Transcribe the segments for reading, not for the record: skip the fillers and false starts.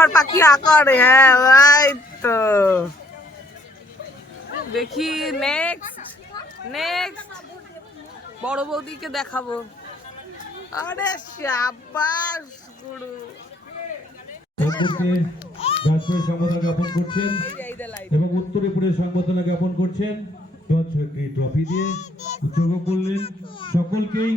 আকর পাখি আকর, হ্যাঁ ভাই তো। দেখি নেক্সট নেক্সট বড় বৌদিকে দেখাবো। আরে শাবাশ গুরু। রাজপুরের সংবর্ধনা জ্ঞাপন করছেন এবং উত্তরীপুরের সংবর্ধনা জ্ঞাপন করছেন ট্রফি দিয়ে উৎসর্গ করলেন সকলকেই।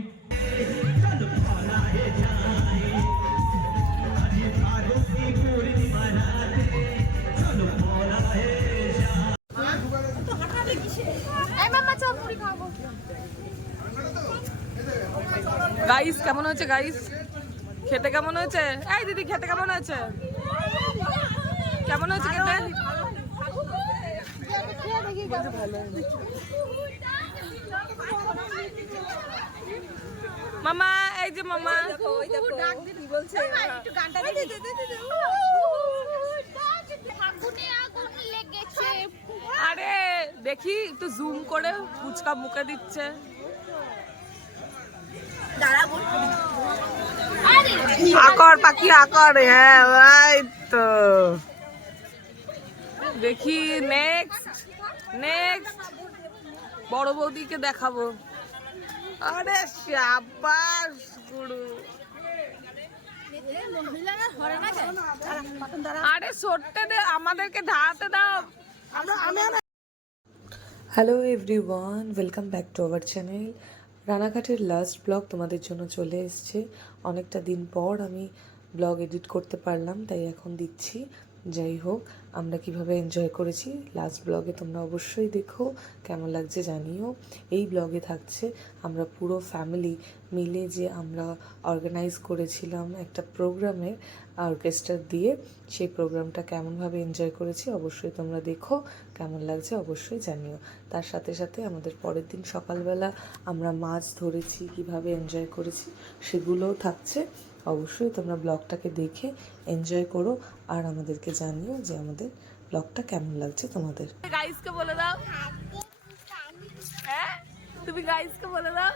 গাইস কেমন হয়েছে গাইস? খেতে কেমন হয়েছে? এই দিদি খেতে কেমন হয়েছে? কেমন হয়েছে খেতে? মামা এই যে মামা আরে দেখি একটু জুম করে ফুচকা মুখে দিচ্ছে। আকর পাখি আকর, হ্যাঁ ভাই তো। দেখি নেক্সট নেক্সট বড় বৌদিকে দেখাবো। আরে শাবাশ গুরু। আরে সরতে দে, আমাদেরকে ধারাতে দাও। Hello everyone, welcome back to our channel. রানাঘাটের লাস্ট ব্লগ তোমাদের জন্য চলে এসছে। অনেকটা দিন পর আমি ব্লগ এডিট করতে পারলাম, তাই এখন দিচ্ছি। যাই হোক, আমরা কিভাবে এনজয় করেছি লাস্ট ব্লগে তোমরা অবশ্যই দেখো, কেমন লাগছে জানিও। এই ব্লগে থাকছে আমরা পুরো ফ্যামিলি মিলে যে আমরা অর্গানাইজ করেছিলাম একটা প্রোগ্রামের অর্কেস্ট্রা দিয়ে, সেই প্রোগ্রামটা কেমনভাবে এনজয় করেছি অবশ্যই তোমরা দেখো, কেমন লাগছে অবশ্যই জানিও। তার সাথে সাথে আমাদের পরের দিন সকালবেলা আমরা মাছ ধরেছি, কিভাবে এনজয় করেছি সেগুলোও থাকছে। অবশ্যই তোমরা ব্লগটাকে দেখে এনজয় করো আর আমাদেরকে জানিও যে আমাদের ব্লগটা কেমন লাগছে তোমাদের। গাইসকে বলে দাও, হ্যাঁ তুমি গাইসকে বলে দাও।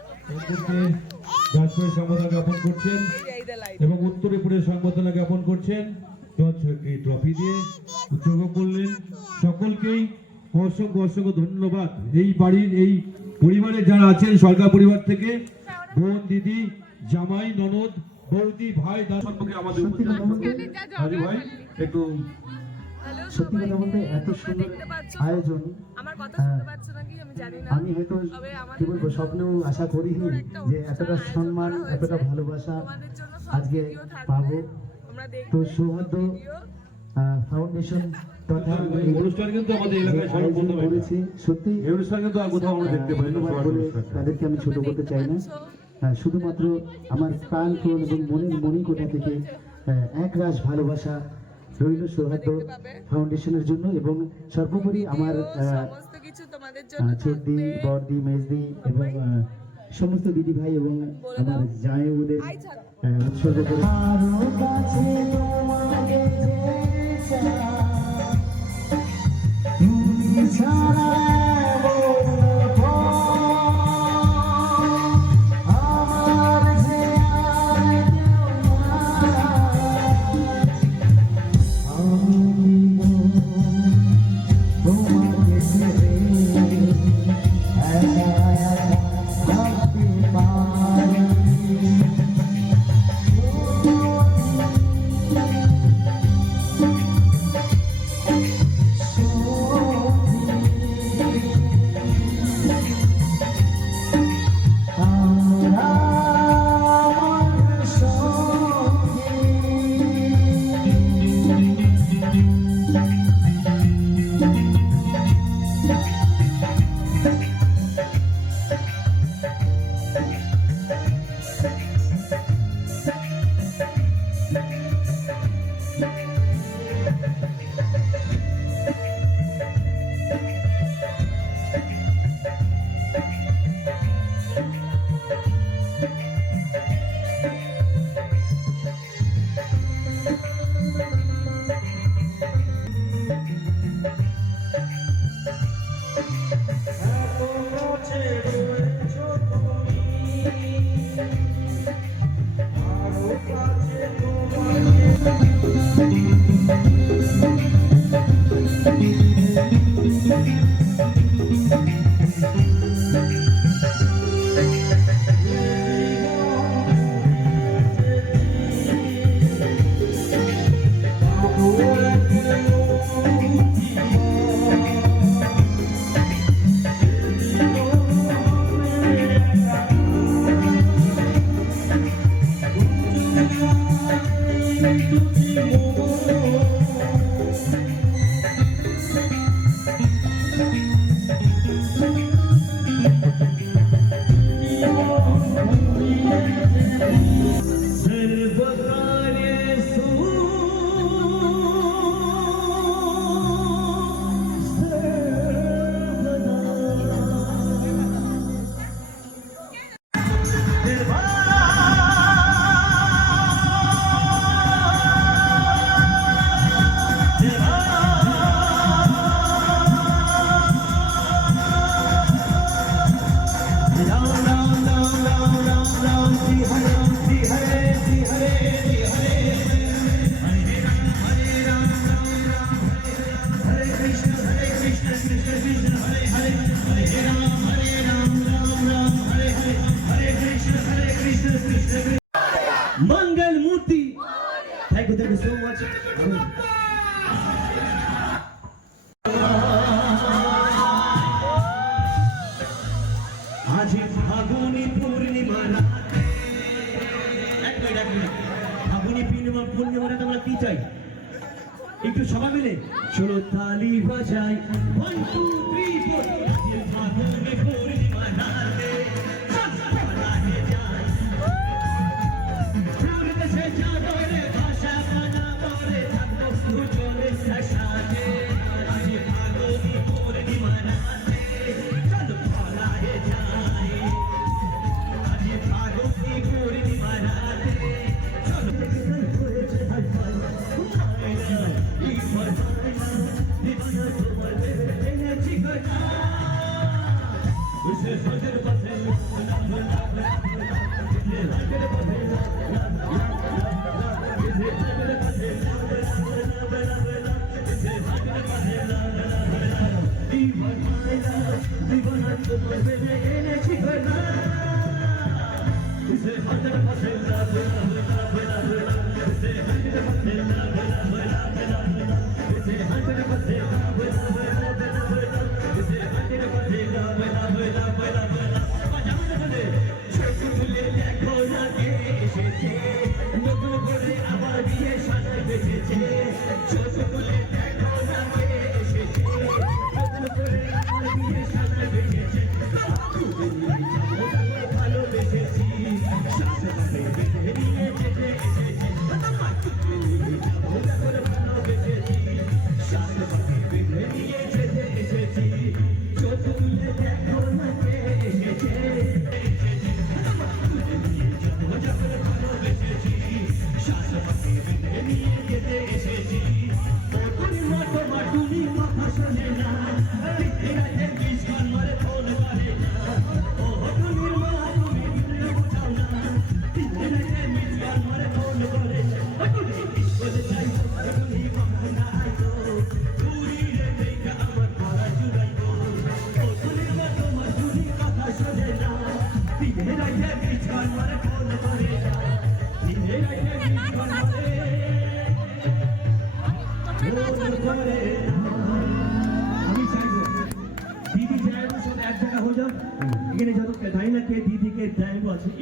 রাজপুরের সংবর্ধনা জ্ঞাপন করছেন এবং উত্তরীপুরের সংবর্ধনা জ্ঞাপন করছেন ট্রফি দিয়ে উৎসর্গ করলেন সকলকেই। অসংখ্য অসংখ্য ধন্যবাদ। এই বাড়ির এই পরিবারে যারা আছেন, সরকার পরিবার থেকে বোন, দিদি, জামাই, ননদ, বৌদি, ভাই, দাদা সম্পর্কে আমাদের ভাই একটু সত্যি কথা বলতে এত সুন্দর আয়োজন আমার কথা শুনতে পাচ্ছ নাকি আমি জানি না। আমি হয়তো কি বলবো, স্বপ্নেও আশা করিনি যে এতটা সম্মান, এতটা ভালোবাসা আজকে পাবো। তো সৌহার্দ্য ফাউন্ডেশন তথা অনুষ্ঠান কিন্তু আমাদের এলাকায় সর্বপ্রথম করেছি। সত্যি এই অনুষ্ঠান কিন্তু আর কোথাও আমরা দেখতে পাই না বলে তাদেরকে আমি ছোট করতে চাই না। শুধুমাত্র আমার প্রাণ প্রাণ এবং মনের মণিকোঠা থেকে একরাশ ভালোবাসা রইল সৌহার্দ্য ফাউন্ডেশনের জন্য, এবং সর্বোপরি আমার ছোটদি, বড়দি, মেজদি এবং সমস্ত দিদি ভাই এবং আমার জামাইবাবুদের উৎসর্গ করে। मंगल मूर्ति थैंक यू सो मच आज फागुनी पूर्णिमा राते एक मिनट फागुनी पूर्णिमा राते আমরা কি চাই একটু সবাই মিলে চলো তালি বাজাই 1 2 3 4 আজ ফাগুনি পূর্ণিমা রাতে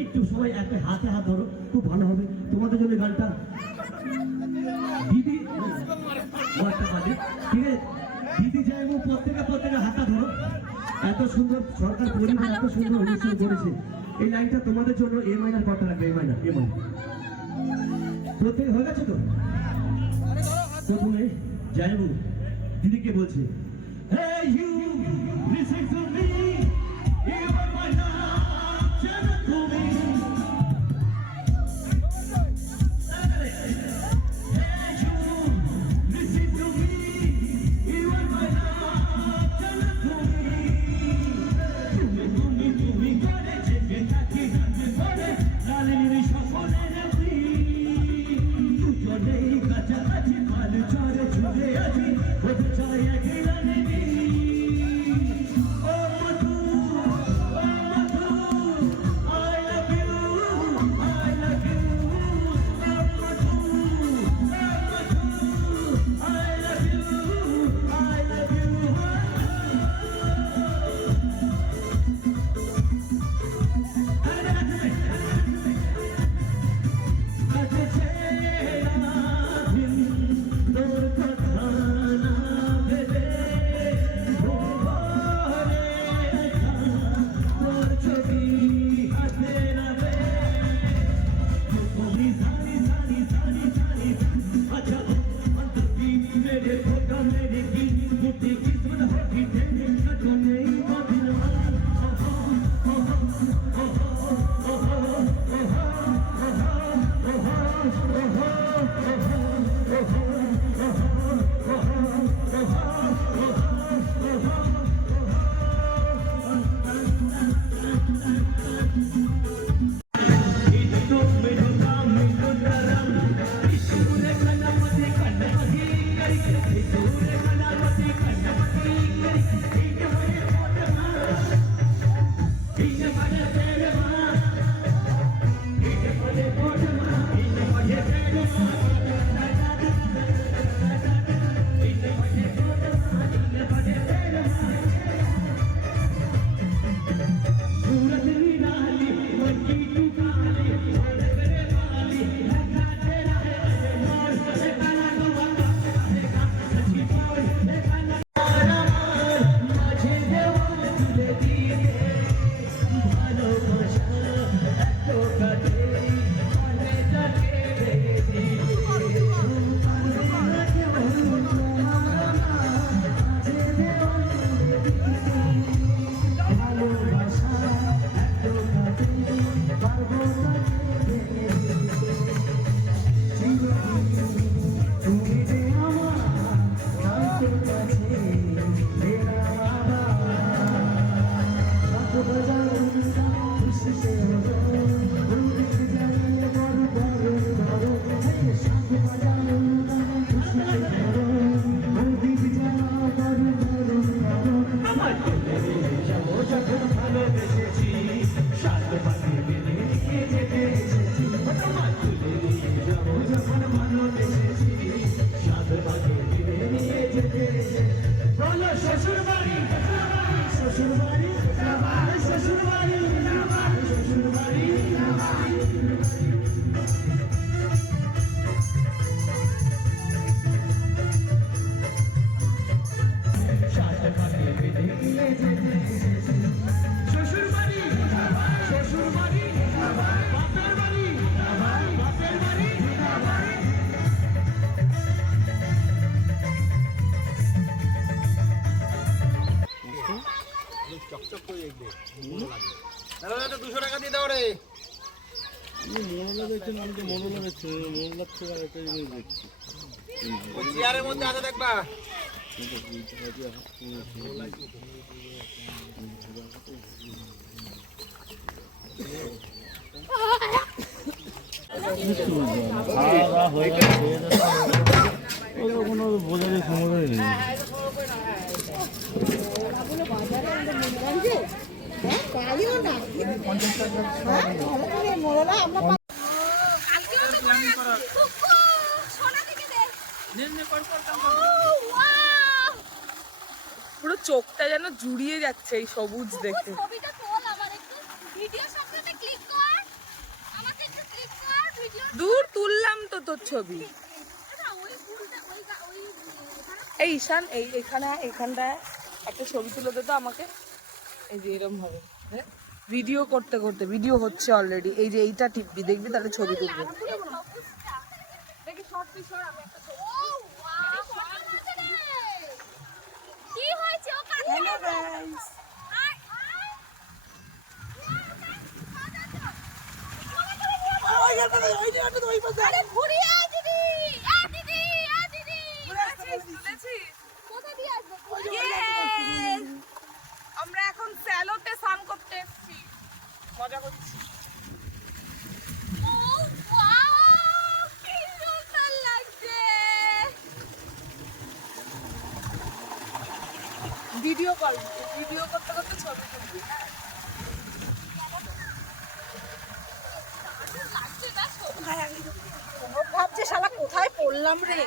একটু সবাই একটা হাতে হাত ধরো খুব ভালো হবে তোমাদের জন্য গানটা দিদি ঠিক আছে দিদি যাইবো প্রত্যেকে হাতটা ধরো এত সুন্দর সরকার পরিবার এত সুন্দর অনুষ্ঠান করেছে এই লাইনটা তোমাদের জন্য এ মাইনার কটা লাগবে এ মাইনার প্রত্যেকে হয়ে গেছে তো প্রথমে যাইবো দিদিকে বলছে Hey you, listen to me, you are my love, channel to me. Hey you, listen to me, you are my love, channel to me. তুমি করে চেপে থাকি করে লালিনী সকলের প্রি দুজনেই কাছাকাছি কাল চরে ছুড়ে আছি হতে চাই একই শ্বশুরবাড়ি শ্বশুরবাড়ি শ্বশুরবাড়ি শ্বশুরবাড়ি শ্বশুরবাড়ি বাপের বাড়ি বাপের বাড়ি পুরো চোখটা যেন জুড়িয়ে যাচ্ছে এই সবুজ দেখে। ছবিটা তোল আবার একটু ভিডিও সাথে ক্লিক কর আমাকে একটু ক্লিক কর ভিডিও দূর তুললাম তো তোর ছবি। না ওই ফুলটা ওই এই ঈশান এইখানটায় একটা ছবি তুলে দে তো আমাকে। এই যে এরকম ভাবে ভিডিও করতে করতে, ভিডিও হচ্ছে অলরেডি, এই যে এইটা টিপবি দেখবি তাহলে ছবি তুলবি। দেখি শর্ট পিছর আমি একটা ও ওয়াও কি হয়েছে ও কাছে হ্যালো গাইস, আরে ঘুরিয়ে আয় দিদি দিদি দিদি কোথা দিয়ে আসবে আমরা এখন স্যালোতে স্নান করতে এসেছি, মজা করছি। ও ওয়াও কি সুন্দর লাগছে ভিডিও কল, ভিডিও করতে করতে ছবি তুলবি। লাগছে না ভাবছে শালা কোথায় পড়লাম রে।